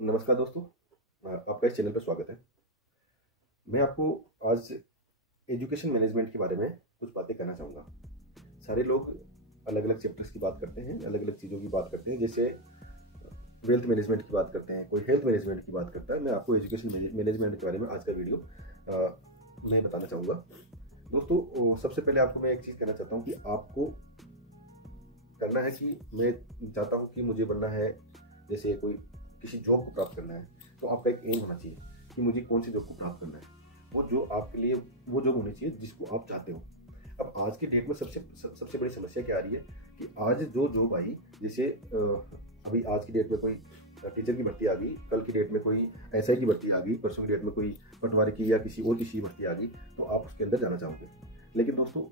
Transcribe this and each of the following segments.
नमस्कार दोस्तों, आपका इस चैनल पर स्वागत है। मैं आपको आज एजुकेशन मैनेजमेंट के बारे में कुछ बातें कहना चाहूँगा। सारे लोग अलग-अलग चैप्टर्स की बात करते हैं, अलग-अलग चीज़ों की बात करते हैं, जैसे वेल्थ मैनेजमेंट की बात करते हैं, कोई हेल्थ मैनेजमेंट की बात करता है। मैं आपको एजुकेशन मैनेजमेंट के बारे में आज का वीडियो मैं बताना चाहूँगा। दोस्तों, सबसे पहले आपको मैं एक चीज़ कहना चाहता हूँ कि आपको करना है कि मैं चाहता हूँ कि मुझे बनना है, जैसे कोई किसी जॉब को प्राप्त करना है, तो आपका एक एम होना चाहिए कि मुझे कौन सी जॉब को प्राप्त करना है। वो जो आपके लिए वो जॉब होनी चाहिए जिसको आप चाहते हो। अब आज के डेट में सबसे बड़ी समस्या क्या आ रही है कि आज जो जॉब आई, जैसे अभी आज की डेट में कोई टीचर की भर्ती आ गई, कल की डेट में कोई एसआई की भर्ती आ गई, परसों की डेट में कोई पटवारी की या किसी और की भर्ती आ गई, तो आप उसके अंदर जाना चाहोगे। लेकिन दोस्तों,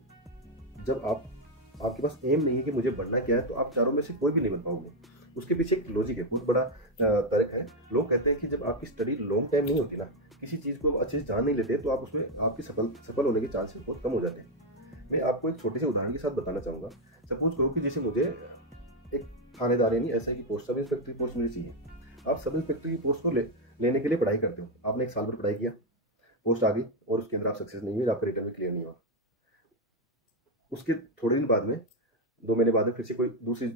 जब आपके पास एम नहीं है कि मुझे बनना क्या है, तो आप चारों में से कोई भी नहीं बन पाओगे। उसके पीछे एक लॉजिक है, बहुत बड़ा तर्क है। लोग कहते हैं कि जब आपकी स्टडी लॉन्ग टाइम नहीं होती ना, किसी चीज़ को अच्छे से जान नहीं लेते, तो आप उसमें आपकी सफल होने के चांसेस बहुत कम हो जाते हैं। मैं आपको एक छोटे से उदाहरण के साथ बताना चाहूँगा। सपोज करो कि जैसे मुझे एक थानेदार यानी एसआई की पोस्ट, सब इंस्पेक्टर की पोस्ट मुझे चाहिए। आप सब इंस्पेक्टर की पोस्ट को लेने के लिए पढ़ाई करते हो। आपने 1 साल भर पढ़ाई किया, पोस्ट आ गई और उसके अंदर आप सक्सेस नहीं हुए, आपका रिटर्न में क्लियर नहीं हुआ। उसके थोड़े दिन बाद में, 2 महीने बाद में फिर से कोई दूसरी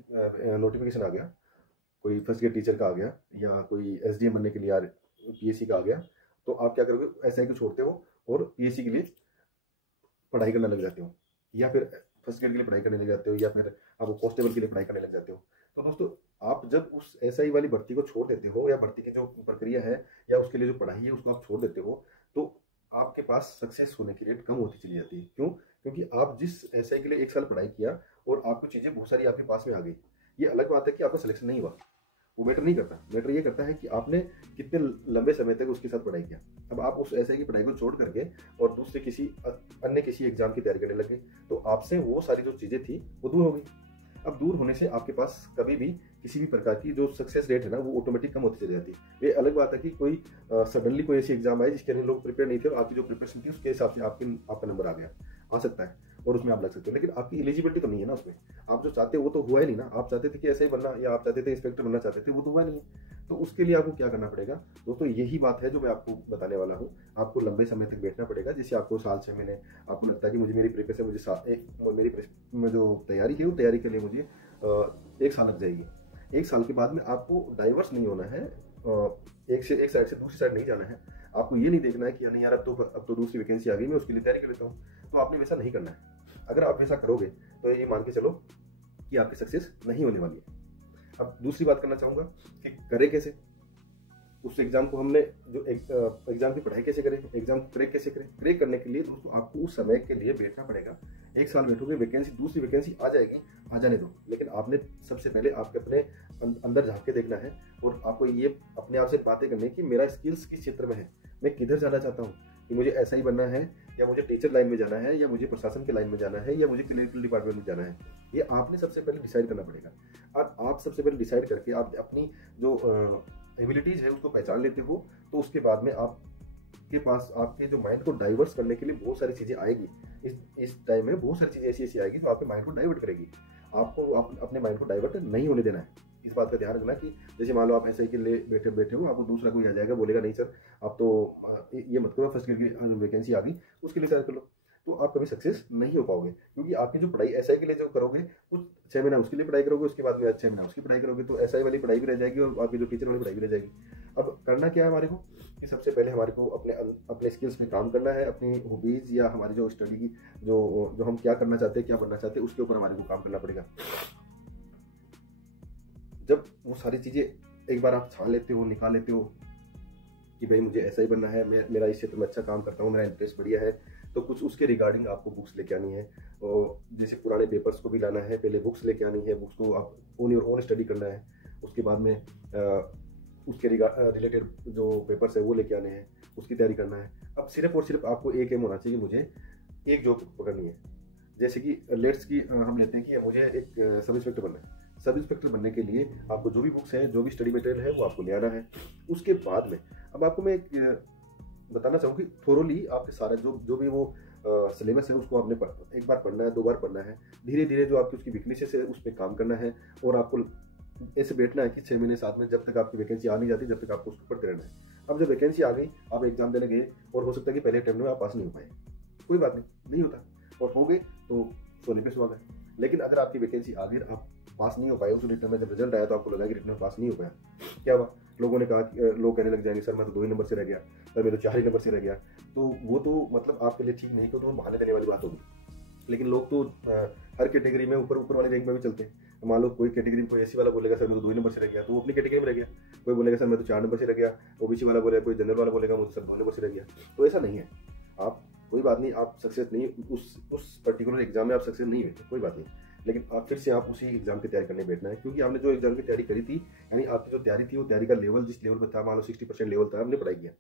नोटिफिकेशन आ गया, कोई फर्स्ट ईयर टीचर का आ गया या कोई एसडीएम बनने के लिए पीएससी का आ गया। तो आप क्या करोगे, एसआई को छोड़ते हो और पीएससी के लिए पढ़ाई करने लग जाते हो, या फिर फर्स्ट ईयर के लिए पढ़ाई करने लग जाते हो, या फिर आप कांस्टेबल के लिए पढ़ाई करने लग जाते हो। तो दोस्तों, आप जब उस एसआई वाली भर्ती को छोड़ देते हो, या भर्ती की जो प्रक्रिया है या उसके लिए जो पढ़ाई है उसको आप छोड़ देते हो, तो आपके पास सक्सेस होने की रेट कम होती चली जाती है। क्यों? क्योंकि आप जिस एसआई के लिए 1 साल पढ़ाई किया और आपको चीज़ें बहुत सारी आपके पास में आ गई। ये अलग बात है कि आपका सिलेक्शन नहीं हुआ, वो मैटर नहीं करता। मैटर ये करता है कि आपने कितने लंबे समय तक उसके साथ पढ़ाई किया। अब आप उस एसआई की पढ़ाई को छोड़ करके और दूसरे किसी अन्य किसी एग्जाम की तैयारी करने लगे, तो आपसे वो सारी जो चीज़ें थी वो दूर हो गई। अब दूर होने से आपके पास कभी भी किसी भी प्रकार की जो सक्सेस रेट है ना, वो ऑटोमेटिक कम होती चली जाती है। ये अलग बात है कि कोई सडनली कोई ऐसी एग्जाम आई जिसके लिए लोग प्रिपेयर नहीं थे, और आपकी जो प्रिपरेशन थी उसके हिसाब से आपका नंबर आ सकता है और उसमें आप लग सकते हो। लेकिन आपकी एलिजिबिलिटी तो नहीं है ना उसमें। आप जो चाहते हो वो तो हुआ ही नहीं ना। आप चाहते थे कि ऐसे ही बनना, या आप चाहते थे इंस्पेक्टर बनना चाहते थे, वो तो हुआ नहीं है। तो उसके लिए आपको क्या करना पड़ेगा दोस्तों, यही बात है जो मैं आपको बताने वाला हूँ। आपको लंबे समय तक बैठना पड़ेगा। जैसे आपको साल 6 महीने आपको लगता है कि मुझे मेरी प्रिपरेशन, मेरी जो तैयारी है, वो तैयारी के लिए मुझे 1 साल लग जाएगी। 1 साल के बाद में आपको डाइवर्स नहीं होना है, एक साइड से दूसरी साइड नहीं जाना है। आपको ये नहीं देखना है कि नहीं यार, अब तो दूसरी वैकेंसी आ गई, मैं उसके लिए तैयारी कर लेता हूँ। तो आपने वैसा नहीं करना है। अगर आप वैसा करोगे तो ये मान के चलो कि आपकी सक्सेस नहीं होने वाली है। अब दूसरी बात करना चाहूँगा कि करें कैसे उस एग्जाम को। हमने जो एग्जाम की पढ़ाई कैसे करें, एग्जाम को क्रैक कैसे करें। क्रैक करने के लिए दोस्तों आपको उस समय के लिए बैठना पड़ेगा। 1 साल बैठोगे, वैकेंसी, दूसरी वैकेंसी आ जाएगी, आ जाने दो। लेकिन आपने सबसे पहले आपके अपने अंदर झांक के देखना है, और आपको ये अपने आप से बातें करनी है कि मेरा स्किल्स किस क्षेत्र में है, मैं किधर जाना चाहता हूँ, कि मुझे ऐसा ही बनना है, या मुझे टीचर लाइन में जाना है, या मुझे प्रशासन की लाइन में जाना है, या मुझे क्लिनिकल डिपार्टमेंट में जाना है। ये आपने सबसे पहले डिसाइड करना पड़ेगा। और आप सबसे पहले डिसाइड करके आप अपनी जो एबिलिटीज है उसको पहचान लेते हो, तो उसके बाद में आपके पास आपके जो माइंड को डाइवर्ट करने के लिए बहुत सारी चीज़ें आएगी। इस टाइम में बहुत सारी चीज़ें ऐसी आएगी जो आपके माइंड को डाइवर्ट करेगी। आपको अपने माइंड को डाइवर्ट नहीं होने देना है। इस बात का ध्यान रखना कि जैसे मान लो आप ऐसे ही के लिए बैठे हो, आपको दूसरा कोई आ जाएगा, बोलेगा नहीं सर आप तो ये मत करो, फर्स्ट ईयर की वैकेंसी आ गई उसके लिए तैयार कर लो, तो आप कभी सक्सेस नहीं हो पाओगे। क्योंकि आपकी जो पढ़ाई एसआई के लिए जो करोगे, कुछ 6 महीना उसके लिए पढ़ाई करोगे, उसके बाद में 6 महीना उसकी पढ़ाई करोगे, तो एसआई वाली पढ़ाई भी रह जाएगी और आपकी जो टीचर वाली पढ़ाई भी रह जाएगी। अब करना क्या है हमारे को, कि सबसे पहले हमारे को अपने स्किल्स पे काम करना है। अपनी हॉबीज या हमारी जो स्टडी की जो हम क्या करना चाहते हैं, क्या बनना चाहते हैं, उसके ऊपर हमारे को काम करना पड़ेगा। जब वो सारी चीज़ें एक बार आप छान लेते हो, निकाल लेते हो कि भाई मुझे ऐसा ही बनना है, मेरा इस क्षेत्र में अच्छा काम करता हूँ, मेरा इंटरेस्ट बढ़िया है, तो कुछ उसके रिगार्डिंग आपको बुक्स लेके आनी है। और जैसे पुराने पेपर्स को भी लाना है, पहले बुक्स लेके आनी है, बुक्स को आप ऑन योर ओन स्टडी करना है। उसके बाद में उसके रिलेटेड जो पेपर्स है वो लेके आने हैं, उसकी तैयारी करना है। अब सिर्फ और सिर्फ आपको एक एम होना चाहिए कि मुझे एक जॉब पकड़नी है। जैसे कि लेट्स की हम लेते हैं कि मुझे एक सब इंस्पेक्टर बनना है। सब इंस्पेक्टर बनने के लिए आपको जो भी बुक्स हैं, जो भी स्टडी मटेरियल है, वो आपको ले आना है। उसके बाद में अब आपको मैं एक बताना चाहूँगी, थोरोली आपके सारा जो भी वो सिलेबस है उसको आपने एक बार पढ़ना है, 2 बार पढ़ना है। धीरे धीरे जो आपकी उसकी वीकनेसेस है उस पर काम करना है, और आपको ऐसे बैठना है कि 6 महीने 7 महीने जब तक आपकी वैकेंसी आ नहीं जाती, जब तक आपको उसको पढ़ते रहना है। अब जब वैकेंसी आ गई, आप एग्जाम देने गए और हो सकता है कि पहले अटेम्प्ट में आप पास नहीं हो पाए, कोई बात नहीं, नहीं होता, और हो गए तो सोने पे सुहागा है। लेकिन अगर आपकी वैकेंसी आ गई, आप पास नहीं हो पाए उस रिटर्न में, जब रिजल्ट आया तो आपको लगा कि रिटर्न में पास नहीं हो पाया, क्या हुआ? लोगों ने कहा कि लोग कहने लग जाएंगे, सर मैं तो 2 ही नंबर से रह गया, सर मैं तो 4 ही नंबर से रह गया। तो वो तो मतलब आपके लिए ठीक नहीं, तो बहाने देने वाली बात होगी। लेकिन लोग तो हर कैटेगरी में ऊपर ऊपर वाले रैंक में भी चलते हैं। मान लो कोई कैटेगरी में कोई एसी वाला बोलेगा सर मैं तो 2 ही नंबर से रह गया, तो वो अपनी कैटेगरी में रह गया। कोई बोलेगा सर मैं तो 4 नंबर से रह गया, ओबीसी वाला बोलेगा, कोई जनरल वाला बोलेगा मुझे सर 2 नंबर से रह गया। तो ऐसा नहीं है, आप कोई बात नहीं, आप सक्सेस नहीं, उस पर्टिकुलर एग्जाम में आप सक्सेस नहीं हुए, कोई बात नहीं, लेकिन आप फिर से आप उसी एग्जाम की तैयारी करने बैठना है, क्योंकि आपने जो एग्जाम की तैयारी करी थी, यानी आपकी जो तैयारी थी वो तैयारी का लेवल जिस लेवल पर था, मान लो 60% लेवल था, आपने पढ़ाई किया।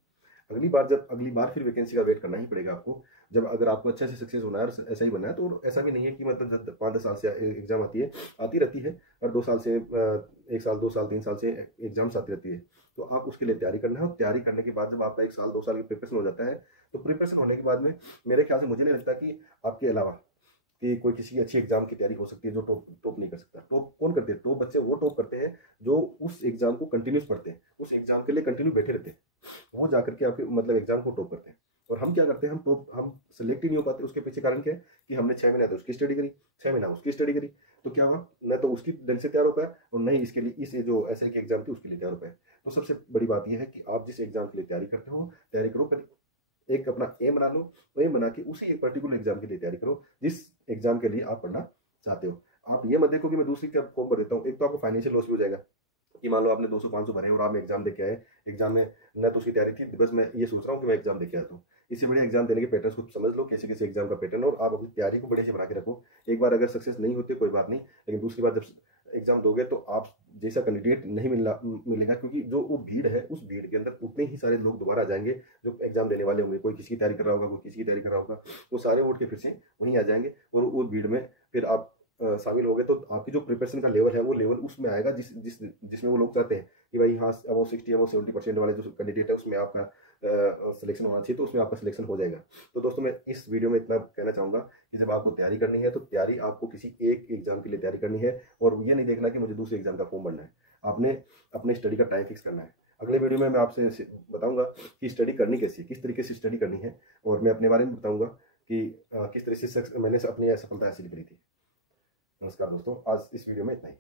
अगली बार फिर वैकेंसी का वेट करना ही पड़ेगा आपको। जब अगर आपको अच्छे से सक्सेस होना है और ऐसा ही बनना है, तो ऐसा भी नहीं है कि मतलब जब 5-10 साल से एग्जाम आती रहती है, और 2 साल से 1 साल 2 साल 3 साल से एग्जाम्स आती रहती है। तो आप उसके लिए तैयारी करना है, और तैयारी करने के बाद जब आपका 1 साल 2 साल की प्रिपरेशन हो जाता है, तो प्रिपरेशन होने के बाद में मेरे ख्याल से मुझे नहीं लगता कि आपके अलावा कि कोई किसी की अच्छी एग्जाम की तैयारी हो सकती है जो टॉप नहीं कर सकता। टॉप कौन करते हैं? टॉप बच्चे वो टॉप करते हैं जो उस एग्जाम को कंटिन्यूस पढ़ते हैं, उस एग्जाम के लिए कंटिन्यू बैठे रहते हैं, वो जाकर के आपके मतलब एग्जाम को टॉप करते हैं। और हम क्या करते हैं, हम सेलेक्ट ही नहीं हो पाते। उसके पीछे कारण क्या है कि हमने 6 महीना तो उसकी स्टडी करी, 6 महीना उसकी स्टडी करी, तो क्या हुआ, न तो उसकी ढंग से तैयार हो पाया और न ही इसके लिए इस जो एसआई की एग्जाम थी उसके लिए तैयार हो पाया। तो सबसे बड़ी बात यह है कि आप जिस एग्जाम के लिए तैयारी करते हो, तैयारी करो, एक अपना एम बना लो, तो एम बना के उसी एक पर्टिकुलर एग्जाम के लिए तैयारी करो जिस एग्जाम के लिए आप पढ़ना चाहते हो। आप ये मत देखो कि मैं दूसरी का फॉर्म भर देता हूँ, एक तो आपको फाइनेंशियल लॉस भी हो जाएगा कि मान लो आपने 200-500 भरे और आप एग्जाम दे के आए, एग्जाम में न तो उसकी तैयारी थी, बस मैं ये सोच रहा हूँ कि मैं एग्जाम दे के आता हूँ। इससे बढ़िया एग्जाम देने के पैटर्न को समझ लो, कैसे कैसे एग्जाम का पैटर्न, और आप अपनी तैयारी को बढ़िया से बना के रखो। एक बार अगर सक्सेस नहीं होते कोई बात नहीं, लेकिन दूसरी बार जब एग्जाम दोगे तो आप जैसा कैंडिडेट नहीं मिलेगा, क्योंकि जो वो भीड़ है उस भीड़ के अंदर उतने ही सारे लोग दोबारा आ जाएंगे जो एग्जाम देने वाले होंगे। कोई किसी की तैयारी कर रहा होगा, कोई किसी की तैयारी कर रहा होगा, वो सारे उठ के फिर से वहीं आ जाएंगे, और वो भीड़ में फिर आप शामिल हो गए, तो आपकी जो प्रिपरेशन का लेवल है वो लेवल उसमें आएगा जिसमें वो लोग चाहते हैं कि भाई हाँ अब 60 अब 70% वाले जो कैंडिडेट है उसमें आपका सिलेक्शन होना चाहिए, तो उसमें आपका सिलेक्शन हो जाएगा। तो दोस्तों मैं इस वीडियो में इतना कहना चाहूंगा कि जब आपको तैयारी करनी है तो तैयारी आपको किसी एक एग्जाम के लिए तैयारी करनी है, और ये नहीं देखना कि मुझे दूसरे एग्जाम का फॉर्म भरना है। आपने अपने स्टडी का टाइम फिक्स करना है। अगले वीडियो में मैं आपसे बताऊंगा कि स्टडी करनी कैसी है, किस तरीके से स्टडी करनी है, और मैं अपने बारे में बताऊंगा कि किस तरह से मैंने अपनी सफलता हासिल करी थी। नमस्कार दोस्तों, आज इस वीडियो में इतना ही।